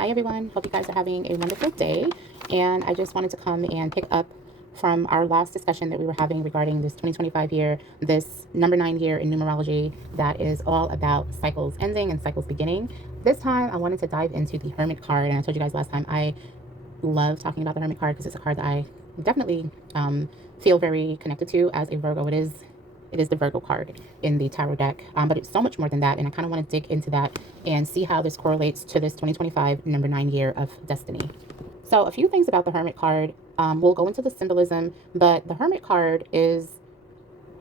Hi everyone, hope you guys are having a wonderful day. And I just wanted to come and pick up from our last discussion that we were having regarding this 2025 year, this number 9 year in numerology that is all about cycles ending and cycles beginning. This time I wanted to dive into the Hermit card, and I told you guys last time I love talking about the Hermit card because it's a card that I definitely feel very connected to as a Virgo. It is the Virgo card in the tarot deck, but it's so much more than that, and I kind of want to dig into that and see how this correlates to this 2025 number 9 year of destiny. So a few things about the Hermit card. We'll go into the symbolism, but the Hermit card is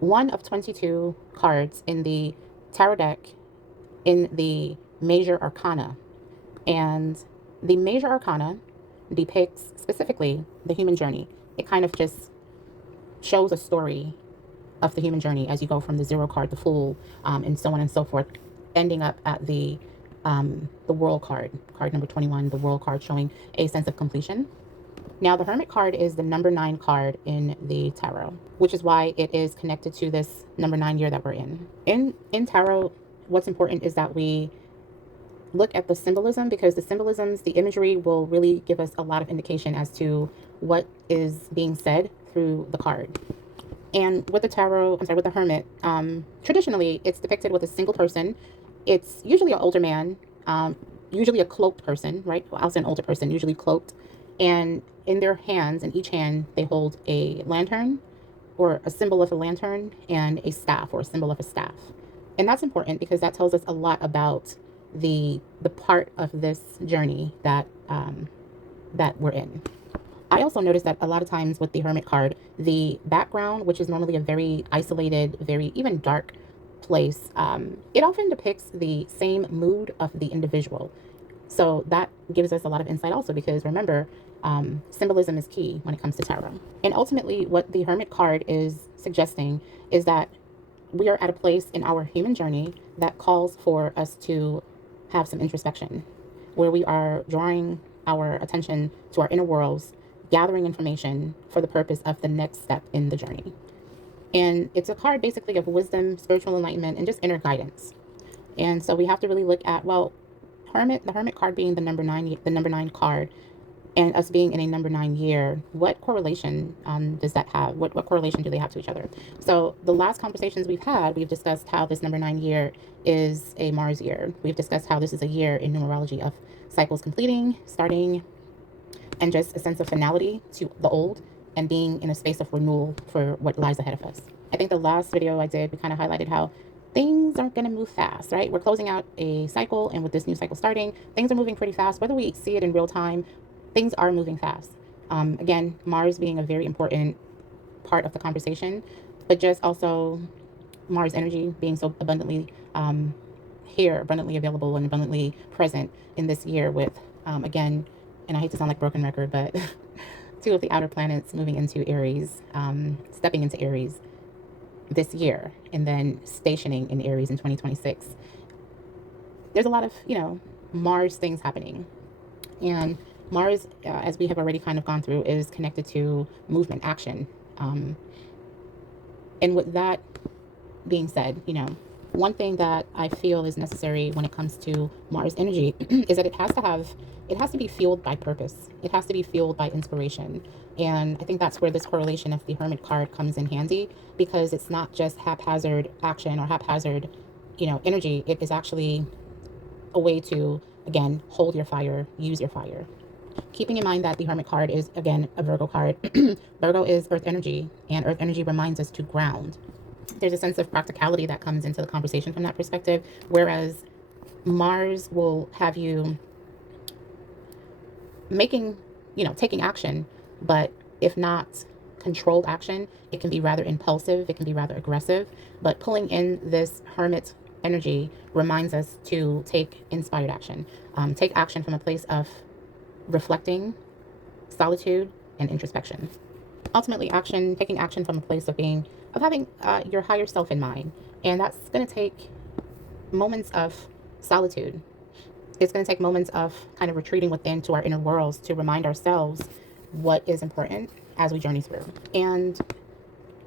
one of 22 cards in the tarot deck in the major arcana. And the major arcana depicts specifically the human journey. It kind of just shows a story of the human journey as you go from the zero card, the fool, and so on and so forth, ending up at the world card number 21, the world card, showing a sense of completion. Now, the Hermit card is the number 9 card in the tarot, which is why it is connected to this number 9 year that we're in. In tarot, what's important is that we look at the symbolism, because the symbolisms, the imagery will really give us a lot of indication as to what is being said through the card. And with the tarot, with the Hermit, traditionally it's depicted with a single person. It's usually an older man, usually a cloaked person, right? Well, I'll say an older person, usually cloaked. And in their hands, in each hand, they hold a lantern or a symbol of a lantern and a staff or a symbol of a staff. And that's important because that tells us a lot about the part of this journey that that we're in. I also noticed that a lot of times with the Hermit card, the background, which is normally a very isolated, very even dark place, it often depicts the same mood of the individual. So that gives us a lot of insight also, because remember, symbolism is key when it comes to tarot. And ultimately, what the Hermit card is suggesting is that we are at a place in our human journey that calls for us to have some introspection, where we are drawing our attention to our inner worlds, gathering information for the purpose of the next step in the journey. And it's a card basically of wisdom, spiritual enlightenment, and just inner guidance. And so we have to really look at, well, the Hermit card being the number 9 card, and us being in a number 9 year, what correlation does that have? What correlation do they have to each other? So the last conversations we've discussed how this number 9 year is a Mars year. We've discussed how this is a year in numerology of cycles completing, starting, and just a sense of finality to the old, and being in a space of renewal for what lies ahead of us. I think the last video I did, we kind of highlighted how things aren't going to move fast, right? We're closing out a cycle, and with this new cycle starting, things are moving pretty fast. Whether we see it in real time, things are moving fast. Again, Mars being a very important part of the conversation, but just also Mars energy being so abundantly here, abundantly available, and abundantly present in this year with, again, and I hate to sound like broken record, but 2 of the outer planets moving into Aries, stepping into Aries this year, and then stationing in Aries in 2026. There's a lot of, Mars things happening. And Mars, as we have already kind of gone through, is connected to movement, action. And with that being said, one thing that I feel is necessary when it comes to Mars energy is that it has to be fueled by purpose. It has to be fueled by inspiration. And I think that's where this correlation of the Hermit card comes in handy, because it's not just haphazard action or haphazard, energy. It is actually a way to, again, hold your fire, use your fire. Keeping in mind that the Hermit card is, again, a Virgo card. Virgo is earth energy, and earth energy reminds us to ground. There's a sense of practicality that comes into the conversation from that perspective, whereas Mars will have you taking action, but if not controlled action, it can be rather impulsive, it can be rather aggressive. But pulling in this Hermit energy reminds us to take inspired action, take action from a place of reflecting, solitude, and introspection. Ultimately, taking action from a place of having your higher self in mind. And that's going to take moments of solitude. It's going to take moments of kind of retreating within to our inner worlds to remind ourselves what is important as we journey through. And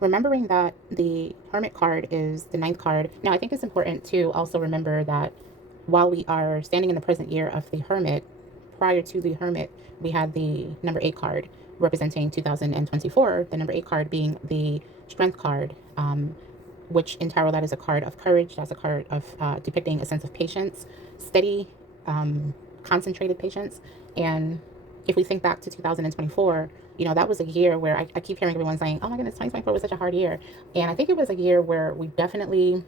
remembering that the Hermit card is the 9th card. Now, I think it's important to also remember that while we are standing in the present year of the Hermit, prior to the Hermit, we had the number 8 card representing 2024, the number 8 card being the Strength card, which in tarot that is a card of courage. That's a card of depicting a sense of patience, steady, concentrated patience. And if we think back to 2024, you know, that was a year where I keep hearing everyone saying, oh my goodness, 2024 was such a hard year. And I think it was a year where we definitely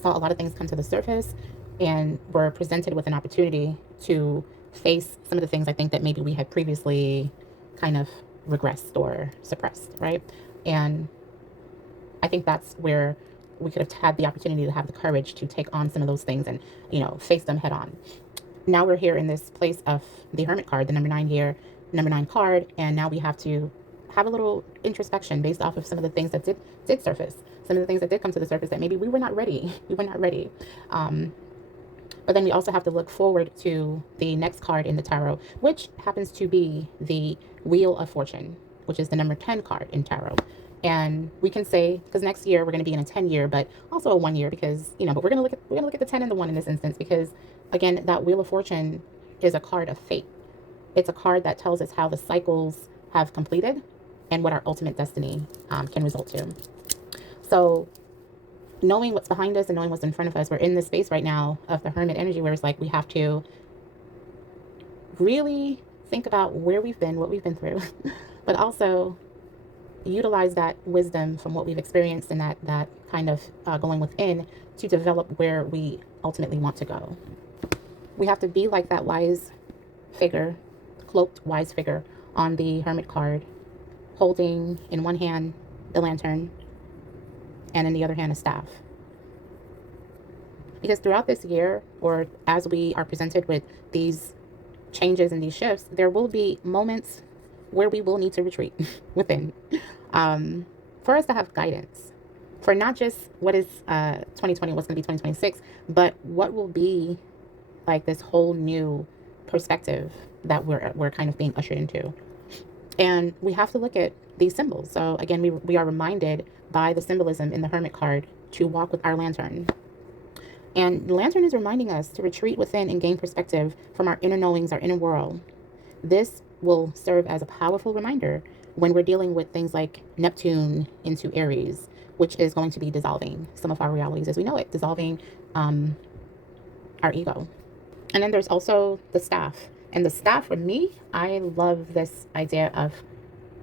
saw a lot of things come to the surface and were presented with an opportunity to face some of the things I think that maybe we had previously kind of regressed or suppressed, right? And I think that's where we could have had the opportunity to have the courage to take on some of those things and, you know, face them head on. Now we're here in this place of the Hermit card, the number 9 year, number 9 card, and now we have to have a little introspection based off of some of the things that did surface, some of the things that did come to the surface that maybe we were not ready. We were not ready. But then we also have to look forward to the next card in the tarot, which happens to be the Wheel of Fortune, which is the number 10 card in tarot. And we can say, because next year we're going to be in a 10 year, but also a 1 year, because, you know, but we're going to look at the 10 and the 1 in this instance, because again, that Wheel of Fortune is a card of fate. It's a card that tells us how the cycles have completed and what our ultimate destiny can result to. So knowing what's behind us and knowing what's in front of us, we're in this space right now of the Hermit energy where it's like we have to really think about where we've been, what we've been through, but also utilize that wisdom from what we've experienced and that kind of going within to develop where we ultimately want to go. We have to be like that wise figure, cloaked wise figure on the Hermit card, holding in one hand the lantern and in the other hand a staff. Because throughout this year, or as we are presented with these changes and these shifts, there will be moments where we will need to retreat within, for us to have guidance for not just what is 2020, what's going to be 2026, but what will be like this whole new perspective that we're kind of being ushered into. And we have to look at these symbols. So again, we are reminded by the symbolism in the Hermit card to walk with our lantern. And the lantern is reminding us to retreat within and gain perspective from our inner knowings, our inner world. This will serve as a powerful reminder when we're dealing with things like Neptune into Aries, which is going to be dissolving some of our realities as we know it, dissolving our ego. And then there's also the staff. And the staff, for me, I love this idea of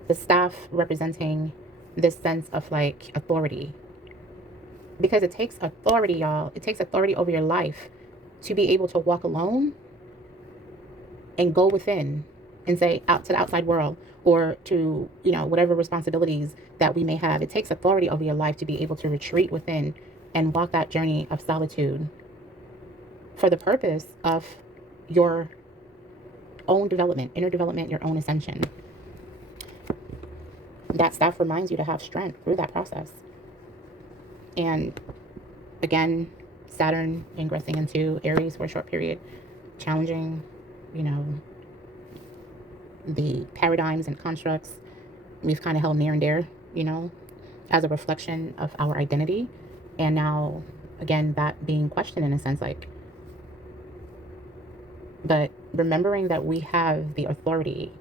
the staff representing this sense of like authority. Because it takes authority, y'all. It takes authority over your life to be able to walk alone and go within and say out to the outside world or to, you know, whatever responsibilities that we may have. It takes authority over your life to be able to retreat within and walk that journey of solitude for the purpose of your own development, inner development, your own ascension. That staff reminds you to have strength through that process. And again, Saturn ingressing into Aries for a short period, challenging, you know, the paradigms and constructs we've kind of held near and dear, you know, as a reflection of our identity. And now, again, that being questioned in a sense, like, but remembering that we have the authority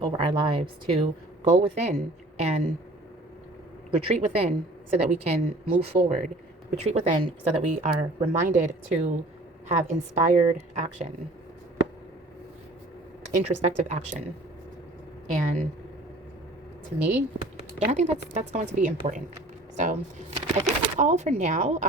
over our lives to go within and retreat within so that we can move forward, retreat within so that we are reminded to have inspired action, introspective action. And to me, and I think that's going to be important. So I think that's all for now.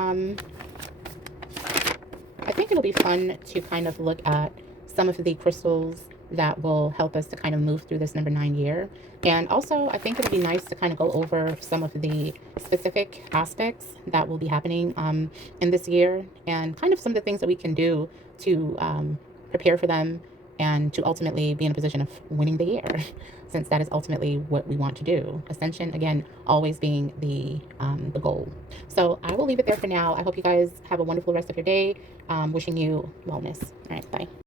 I think it'll be fun to kind of look at some of the crystals that will help us to kind of move through this number 9 year. And also, I think it'll be nice to kind of go over some of the specific aspects that will be happening in this year and kind of some of the things that we can do to prepare for them and to ultimately be in a position of winning the year, since that is ultimately what we want to do. Ascension, again, always being the goal. So I will leave it there for now. I hope you guys have a wonderful rest of your day. Wishing you wellness. All right, bye.